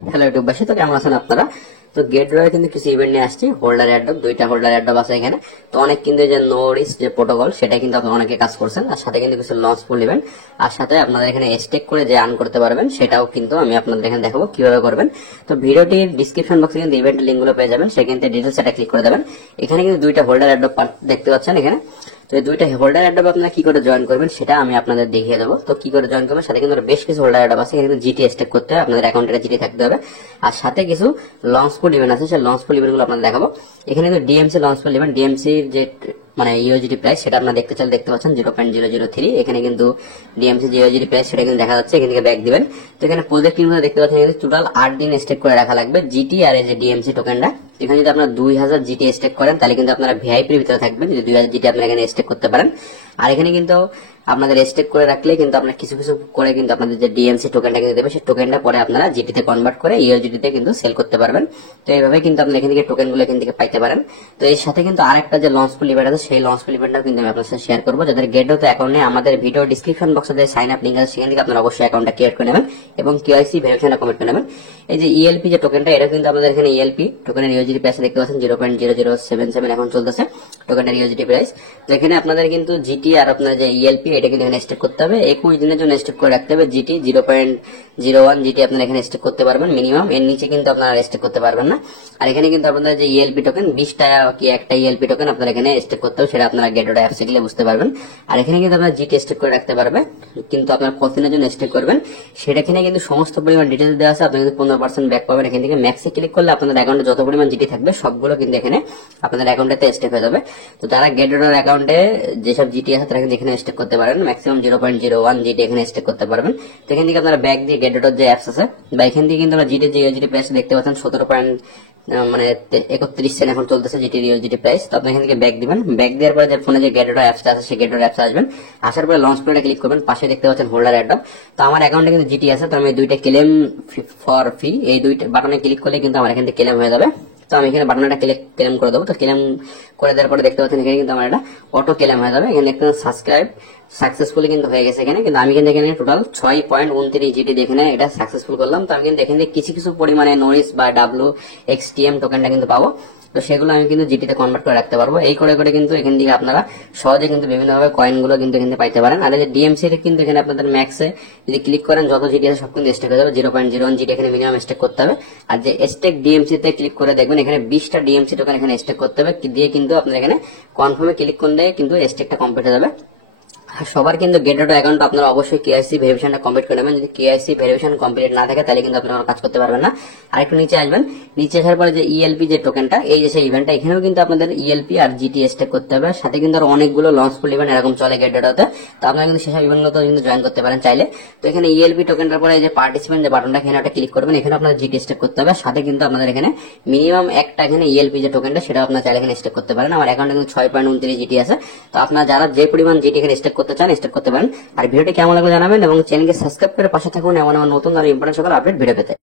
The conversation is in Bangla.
হ্যালো ইউটিউববাসী, তো কেমন আছেন আপনারা? তো গেট ড্রয়ে কিন্তু কিছু ইভেন্ট নিয়ে আসছি। হোল্ডার অ্যাড্রপ, দুইটা হোল্ডার অ্যাড্রপ আছে এখানে। তো অনেক কিন্তু এই যে নো রিস্ক যে প্রোটোকল, সেটা কিন্তু আপনারা অনেকে কাজ করছেন। আর সাথে কিন্তু কিছু লঞ্চ ফুল ইভেন্ট, আর সাথে আপনাদের এখানে স্টেক করে যে আর্ন করতে পারবেন, সেটাও কিন্তু আমি আপনাদের এখানে দেখাবো কিভাবে করবেন। তো ভিডিওটির ডিসক্রিপশন বক্সে কিন্তু ইভেন্টের লিঙ্কগুলো পেয়ে যাবেন, সেখান থেকে ডিটেলস এটা ক্লিক করে দেবেন। এখানে কিন্তু দুইটা হোল্ডার অ্যাড্রপ দেখতে পাচ্ছেন এখানে। তো এই দুইটা হোল্ডার অ্যাড্রপ আপনারা কি করে জয়েন করবেন সেটা আমি আপনাদের দেখিয়ে দেবো। তো কি করে জয়েন করবেন, সাথে কিন্তু বেশ কিছু হোল্ডার অ্যাড্রপ আছে। এখানে জিটি স্টেক করতে হবে, আপনাদের অ্যাকাউন্টে জিটি থাকতে হবে। আর সাথে কিছু লঞ্চ ফুল ইভেন্ট আছে, সেই লঞ্চ ফুল ইভেন্ট গুলো আপনাদের দেখাবো। এখানে কিন্তু ডিএমসি লঞ্চ ফুল ইভেন্ট, ডিএমসির যে মানে ইউএসডি প্রাইস সেটা আপনারা দেখতে চাইলে দেখতে পাচ্ছেন 0.003। এখানে কিন্তু ডিএমসি যে ইউএসডি প্রাইস সেটা কিন্তু দেখা যাচ্ছে। এখান থেকে ব্যাক দিবেন। তো এখানে প্রজেক্ট টিম দেখতে পাচ্ছেন, টোটাল 8 দিন স্টেক করে রাখা লাগবে জিটি আর এই যে ডিএমসি টোকেনটা। এখানে যদি আপনারা 2000 জিটি স্টেক করেন তাহলে কিন্তু আপনারা ভিআইপির ভিতরে থাকবেন, যদি 2000 জিটি আপনারা এখানে স্টেক করতে পারেন। আর এখানে কিন্তু আপনাদের স্টেক করে রাখলে কিন্তু আপনার কিছু কিছু করে কিন্তু আপনাদের যে ডিএমসি টোকেনটা কিন্তু দেবে, সেই টোকেনটা পরে আপনারা জিটিতে কনভার্ট করে ইউএসডিতে কিন্তু সেল করতে পারবেন। তো এইভাবে কিন্তু আপনারা এখান থেকে টোকেন গুলো এখান থেকে পাইতে পারেন। তো এর সাথে কিন্তু আরেকটা যে লঞ্চ ফুল ইভেন্ট আছে, সেই লঞ্চ ফুল ইভেন্টটাও কিন্তু আমি আপনার সাথে শেয়ার করবো। যাদের গেটওতে অ্যাকাউন্ট নেই, আমাদের ভিডিও ডিসক্রিপশন বক্সে যে সাইন আপ লিঙ্ক আছে সেখান থেকে আপনারা অবশ্যই অ্যাকাউন্টটা ক্রিয়েট করে নেবেন এবং কেওয়াইসি ভেরিফিকেশনটা কমপ্লিট করে নেবেন। এই যে ইএলপি যে টোকেনটা, এটা কিন্তু আমাদের এখানে ইএলপি টোকেনের ইউএসডি প্রাইস দেখতে পাচ্ছেন 0.0077 এখন চলতেছে টোকেনের ইউএসডি প্রাইস। তো এখানে আপনাদের কিন্তু জিটি আর আপনার যে ইএলপি এটা কিন্তু এখানে স্টেক করতে হবে। 21 দিনের জন্য স্টেক করে রাখতে হবে। জিটি 0.01 জিটি আপনারা এখানে স্টেক করতে পারবেন মিনিমাম, এর নিচে কিন্তু আপনারা স্টেক করতে পারবেন না। আর এখানে কিন্তু আপনাদের যে ইএলপি টোকেন 20 টাকা কি একটা ইএলপি টোকেন আপনারা এখানে স্টেক করতে হবে, সেটা আপনারা গেটওয়ে অ্যাপসে গেলে বুঝতে পারবেন। আর এখানে কিন্তু আপনারা জিটি স্টেক করে রাখতে পারবে, কিন্তু আপনার কতদিনের জন্য স্টেক করবেন সেটা এখানে কিন্তু সমস্ত পরিমাণ ডিটেলস দেওয়া আছে। আপনি কিন্তু 15% ব্যাক পাবেন। এখান থেকে ম্যাক্সে ক্লিক করলে আপনাদের অ্যাকাউন্টে যত পরিমাণ জিটি থাকবে সবগুলো কিন্তু এখানে আপনাদের অ্যাকাউন্টে স্টেক হয়ে যাবে। তো যারা গেটওয়ের অ্যাকাউন্টে যেসব জিটি আছে তারা কিন্তু এখানে স্টেক করতে পারেন, ম্যাক্সিমাম 0.01 জিটি এখানে স্টেক করতে পারবেন। তো এখান থেকে আপনারা ব্যাক দিয়ে গেটওয়ের যে অ্যাপস আছে বা এখান থেকে কিন্তু আমরা জিটি যে ইউএসডি প্রাইস দেখতে পাচ্ছেন 17 মানে 31 সেন্ট এখন চলতেছে জিটি ইউএসডি প্রাইস। তো আপনি এখান থেকে ব্যাক দিবেন। ব্যাক দেওয়ার পরে যে ফোনে যে গেটওয়ে অ্যাপসটা আছে সেই গেটওয়ে অ্যাপসে আসবেন। আসার পরে লঞ্চ করে ক্লিক করবেন, পাশে দেখতে পাচ্ছেন হোল্ডার অ্যাড্রপ। তো আমার অ্যাকাউন্টে কিন্তু জিটি আছে, তো আমি দুইটা ক্লেম ফর ফি এই দুইটা বাটনে ক্লিক করলে কিন্তু আমার এখান থেকে ক্লেম হয়ে যাবে। তো আমি এখানে বাটনটা ক্লেম করে দেবো। তো ক্লেম করে দেওয়ার পরে দেখতে পাচ্ছেন এখানে কিন্তু আমার এটা অটো ক্লেম হয়ে যাবে। এখানে একটা সাবস্ক্রাইব সাকসেসফুলি কিন্তু হয়ে গেছে এখানে। কিন্তু আমি কিন্তু এখানে টোটাল 6.29 জিটি দেখে এটা সাকসেসফুল করলাম। তো আমি কিন্তু এখান থেকে কিছু কিছু পরিমাণে নোরিস বা WXTM টোকেনটা কিন্তু পাবো। তো সেগুলো আমি কিন্তু জিটিতে কনভার্ট করে রাখতে পারবো। এই করে করে কিন্তু এখান থেকে আপনারা সহজে কিন্তু বিভিন্নভাবে কয়েন গুলো কিন্তু এখানে পাইতে পারেন। আর এই যে ডিএমসি এর কিন্তু এখানে আপনাদের ম্যাক্সে যদি ক্লিক করেন যত জিটি আছে সব কিন্তু স্টেক হয়ে যাবে। 0.01 জিটি এখানে মিনিমাম স্টেক করতে হবে। আর যে স্টেক ডিএমসি তে ক্লিক করে দেখবেন এখানে 20টা ডিএমসি টোকেন এখানে স্টেক করতে হবে, দিয়ে কিন্তু আপনার এখানে কনফার্মে ক্লিক করলে কিন্তু স্টেকটা কমপ্লিট হয়ে যাবে। সবার কিন্তু গেটওয়ে অ্যাকাউন্ট আপনারা অবশ্যই কেআইসি ভেরিফিকেশনটা কমপ্লিট করে নেবেন। যদি কেআইসি ভেরিফিকেশন কমপ্লিট না থাকে তাহলে কিন্তু আপনারা কাজ করতে পারবেন না। আর একটু নিচে আসবেন, নিচে আসার পরে যে ইএলপি যে টোকেনটা, এই যে সেই ইভেন্টটা, এখানেও কিন্তু আপনাদের ইএলপি আর জিটি স্টেক করতে হবে। সাথে কিন্তু আর অনেকগুলো লঞ্চ ফুল ইভেন্ট এরকম চলে গেটওয়েতে। তো আপনারা কিন্তু সেসব ইভেন্টগুলোতে কিন্তু জয়েন করতে পারেন চাইলে। তো এখানে ইএলপি টোকেনটার পরে যে পার্টিসিপেন্ট যে বাটনটা এখানে একটা ক্লিক করবেন, এখানে আপনারা জিটি স্টেক করতে হবে। সাথে কিন্তু আপনাদের এখানে মিনিমাম একটা এখানে ইএলপি যে টোকেনটা সেটা আপনারা চাইলে এখানে স্টেক করতে পারেন। আমার অ্যাকাউন্টে কিন্তু 6.29 জিটি আছে। তো আপনারা যারা যে পরিমাণ জিটি এখানে স্টেক করতে চান স্টেক করতে পারেন। আর ভিডিওটি কেমন লাগলো জানাবেন এবং চ্যানেলকে সাবস্ক্রাইব করে পাশে থাকুন এমন নতুন আর ইম্পর্টেন্ট সকল আপডেট ভিডিও পেতে।